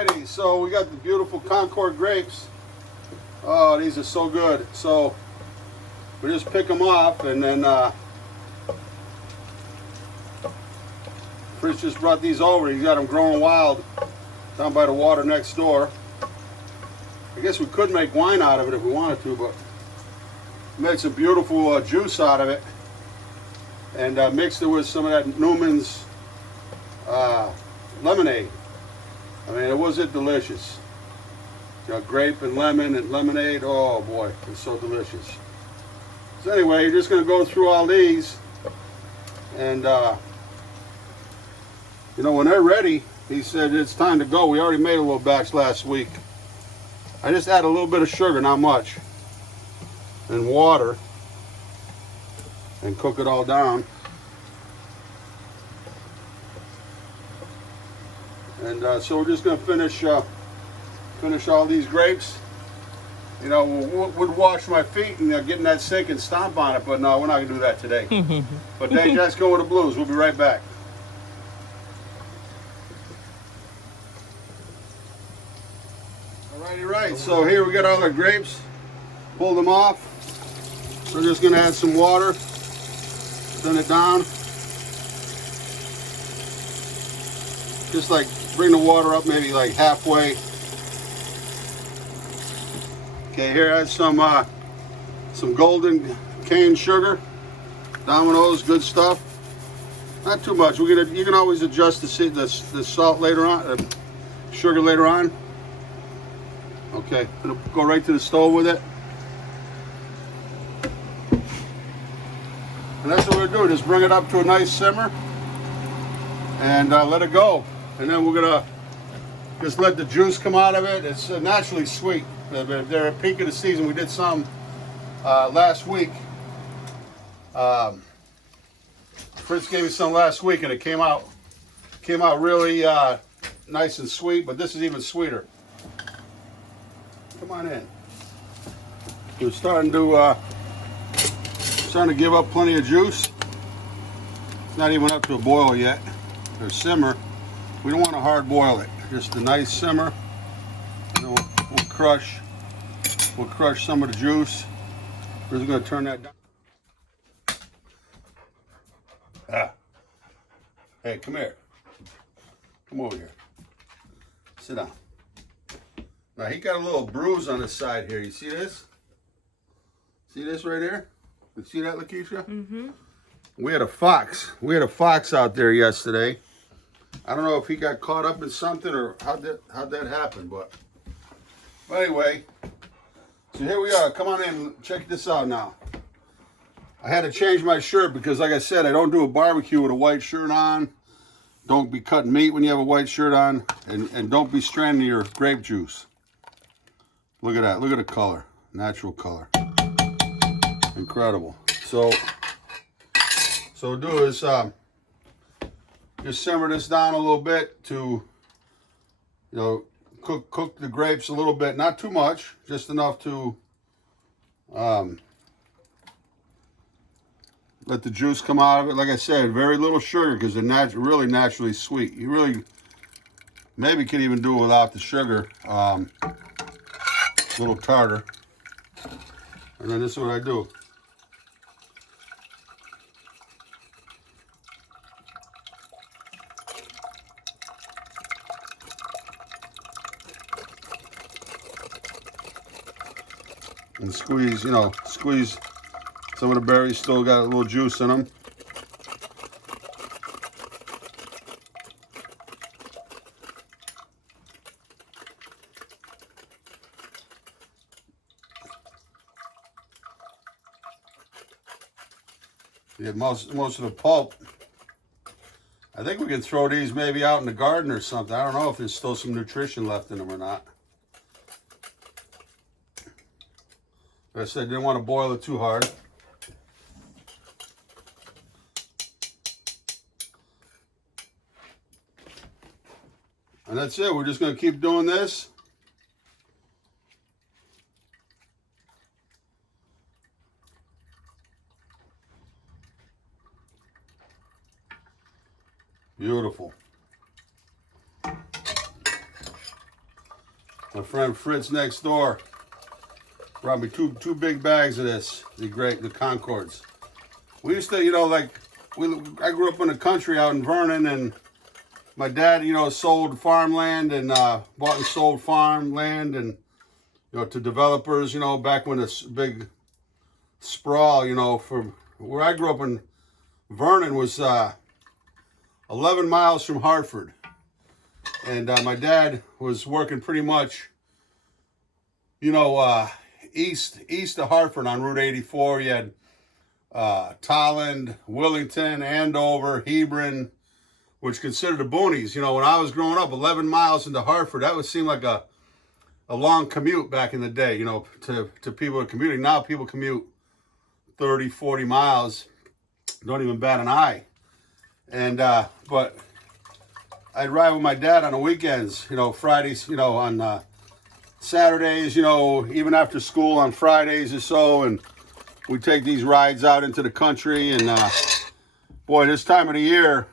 Alrighty, so we got the beautiful Concord grapes. Oh, these are so good. So we just pick them off, and then Fritz just brought these over. He's got them growing wild down by the water next door. I guess we could make wine out of it if we wanted to, but we made some beautiful juice out of it, and mixed it with some of that Newman's lemonade. I mean, was it delicious? You know, grape and lemon and lemonade. Oh boy, it's so delicious. So anyway, you're just going to go through all these, and you know, when they're ready, he said it's time to go. We already made a little batch last week. I just add a little bit of sugar, not much, and water, and cook it all down. And so we're just going to finish all these grapes. You know, would wash my feet and get in that sink and stomp on it, but no, we're not going to do that today. But then just go with the blues. We'll be right back. Alrighty, right. So here we got all our grapes. Pull them off. We're just going to add some water. Thin it down. Just like bring the water up maybe like halfway. Okay, here add some golden cane sugar. Domino's, good stuff. Not too much. You can always adjust the salt later on, sugar later on. Okay, gonna go right to the stove with it. And that's what we're doing. Just bring it up to a nice simmer and let it go. And then we're gonna just let the juice come out of it. It's naturally sweet. They're at peak of the season. We did some last week. Fritz gave me some last week, and it came out really nice and sweet. But this is even sweeter. Come on in. We're starting to give up plenty of juice. It's not even up to a boil yet, or simmer. We don't want to hard boil it. Just a nice simmer. You know, we'll crush some of the juice. We're just going to turn that down. Hey, come here. Come over here. Sit down. Now he got a little bruise on the side here. You see this? See this right here? You see that, Lakeisha? Mm-hmm. We had a fox. We had a fox out there yesterday. I don't know if he got caught up in something or how'd that happen, but anyway, so here we are. Come on in, check this out now. I had to change my shirt because, like I said, I don't do a barbecue with a white shirt on. Don't be cutting meat when you have a white shirt on, and don't be stranding your grape juice. Look at that. Look at the color. Natural color. Incredible. So what we'll do is just simmer this down a little bit to, you know, cook the grapes a little bit. Not too much, just enough to let the juice come out of it. Like I said, very little sugar because they're really naturally sweet. You really maybe can even do it without the sugar. Little tartar. And then this is what I do. And squeeze, you know, squeeze some of the berries, still got a little juice in them. You get most of the pulp. I think we can throw these maybe out in the garden or something. I don't know if there's still some nutrition left in them or not. Like I said, didn't want to boil it too hard. And that's it. We're just going to keep doing this. Beautiful. My friend Fritz next door brought me two big bags of this, the Concords. We used to, you know, like, I grew up in the country out in Vernon, and my dad, you know, sold farmland and bought and sold farmland and, you know, to developers, you know, back when this big sprawl, you know, from where I grew up in Vernon was 11 miles from Hartford. And my dad was working pretty much, you know, east of Hartford on Route 84. You had Tolland, Willington, Andover, Hebron, which considered the boonies. You know, when I was growing up, 11 miles into Hartford, that would seem like a long commute back in the day, you know, to people commuting. Now people commute 30, 40 miles, don't even bat an eye. And, but I'd ride with my dad on the weekends, you know, Fridays, you know, on Saturdays, you know, even after school on Fridays or so, and we'd take these rides out into the country, and boy, this time of the year,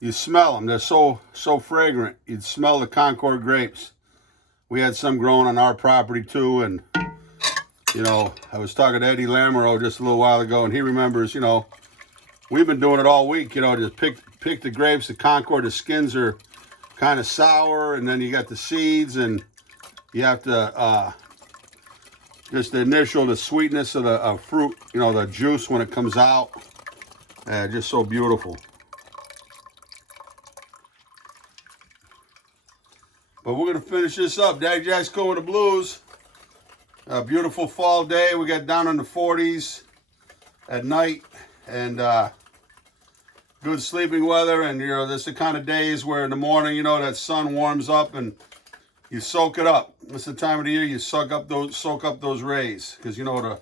you smell them. They're so fragrant. You'd smell the Concord grapes. We had some growing on our property too, and you know, I was talking to Eddie Lamoureux just a little while ago, and he remembers, you know, we've been doing it all week, you know, just pick the grapes, the Concord, the skins are kind of sour, and then you got the seeds, and you have to, just the sweetness of the fruit, you know, the juice when it comes out, just so beautiful. But we're going to finish this up. Daddy Jack's going with the blues. A beautiful fall day. We got down in the 40s at night, and good sleeping weather. And you know, this is the kind of days where in the morning, you know, that sun warms up and you soak it up. This is the time of the year you soak up those rays, because you know the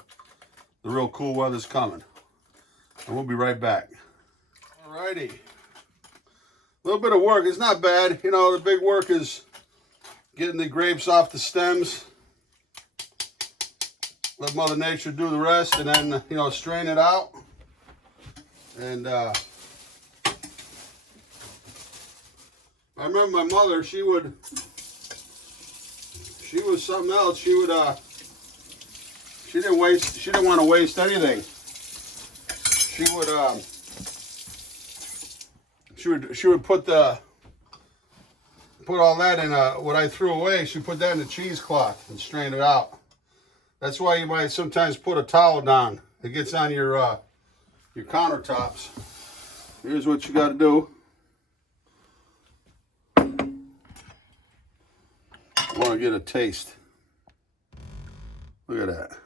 real cool weather's coming. And we'll be right back. Alrighty, a little bit of work. It's not bad. You know, the big work is getting the grapes off the stems. Let Mother Nature do the rest, and then, you know, strain it out. And I remember my mother, she was something else. She didn't want to waste anything. She would put all that in what I threw away. She put that in a cheesecloth and strain it out. That's why you might sometimes put a towel down. It gets on your countertops. Here's what you got to do. I want to get a taste. Look at that.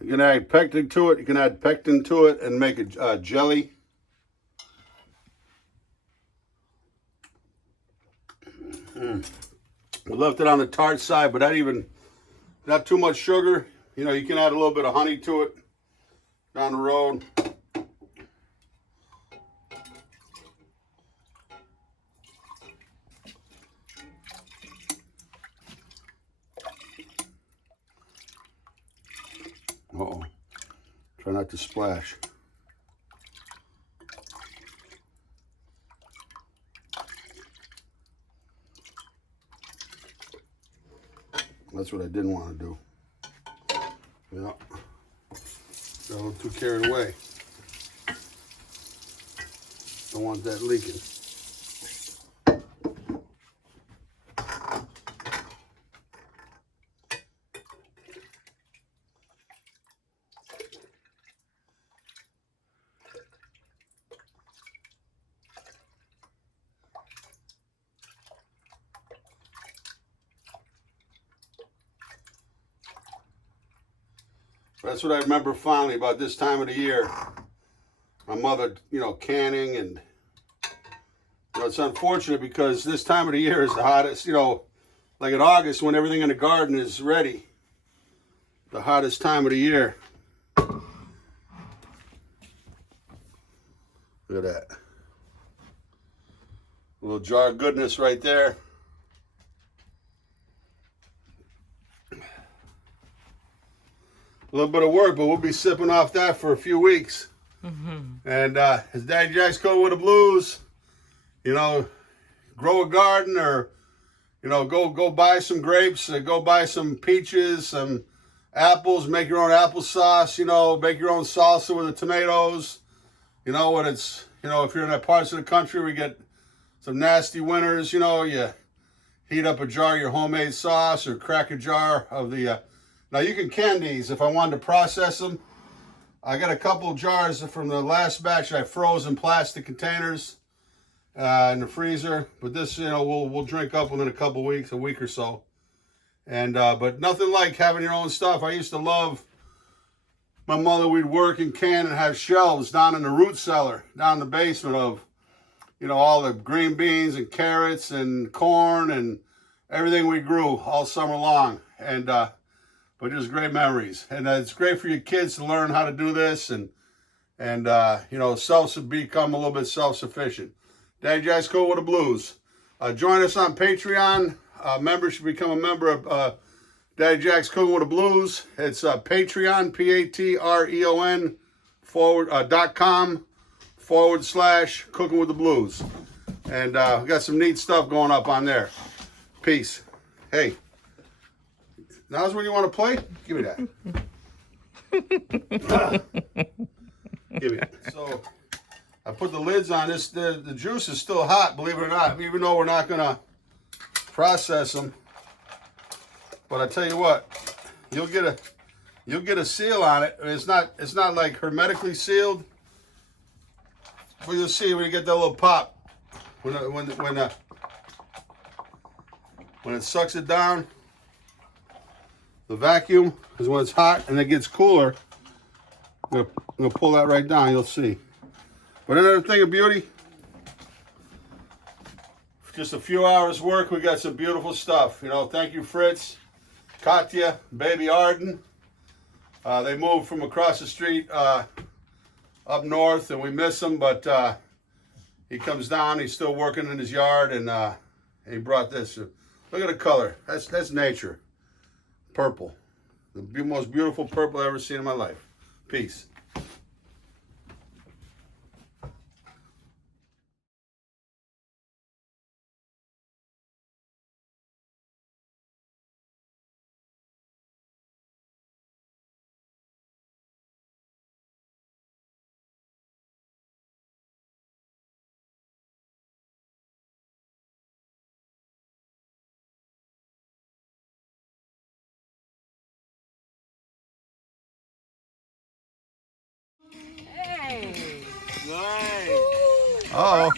You can add pectin to it. You can add pectin to it and make a jelly. We left it on the tart side, but not too much sugar. You know, you can add a little bit of honey to it down the road. Uh-oh. Try not to splash. That's what I didn't want to do. Yeah. Got a little too carried away. Don't want that leaking. That's what I remember fondly about this time of the year. My mother, you know, canning, and you know, it's unfortunate because this time of the year is the hottest, you know, like in August when everything in the garden is ready. The hottest time of the year. Look at that. A little jar of goodness right there. A little bit of work, but we'll be sipping off that for a few weeks. And as Daddy Jack's going with the blues, you know, grow a garden or You know, go buy some grapes, go buy some peaches, some apples, make your own applesauce, you know, make your own salsa with the tomatoes. You know, when it's, you know, if you're in that parts of the country, we get some nasty winters, you know, you heat up a jar of your homemade sauce or crack a jar of the, now you can can these if I wanted to process them. I got a couple jars from the last batch I froze in plastic containers in the freezer, but this, you know, we'll drink up within a couple weeks, a week or so. And but nothing like having your own stuff. I used to love my mother. We'd work and can and have shelves down in the root cellar, down in the basement of, you know, all the green beans and carrots and corn and everything we grew all summer long. And but just great memories. And it's great for your kids to learn how to do this and you know, become a little bit self-sufficient. Daddy Jack's Cool with the Blues. Join us on Patreon. Members should become a member of Daddy Jack's Cooking with the Blues. It's Patreon, Patreon .com/Cooking with the Blues. And we got some neat stuff going up on there. Peace. Hey, now's when you want to play? Give me that. Give me it. So I put the lids on this. The juice is still hot, believe it or not, even though we're not going to process them. But I tell you what, you'll get a seal on it. It's not like hermetically sealed, but you'll see when you get that little pop when it sucks it down. The vacuum is when it's hot and it gets cooler. I'm gonna pull that right down. You'll see. But another thing of beauty. Just a few hours work, we got some beautiful stuff. You know, thank you, Fritz, Katya, baby Arden. They moved from across the street up north, and we miss him, but he comes down. He's still working in his yard, and he brought this. Look at the color. That's nature. Purple. The most beautiful purple I've ever seen in my life. Peace. Nice. Uh-oh.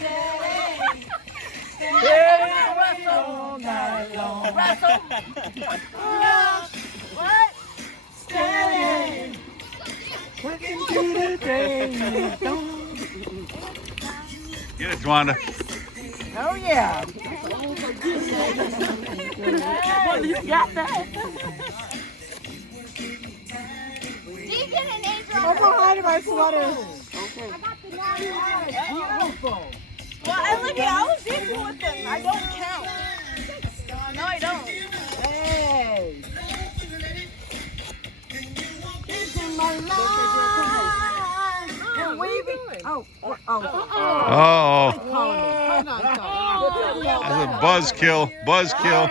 All night long. Russell. What? Stay. Working through the day. Get it, Twanda. Oh yeah. Well, you got that. Did you get an angel? Oh, behind my sweater. Well, and look, I was equal with them. I don't count. No, I don't. Hey. Into my life. And waving. Oh. Uh-oh. That's a buzzkill. Buzzkill.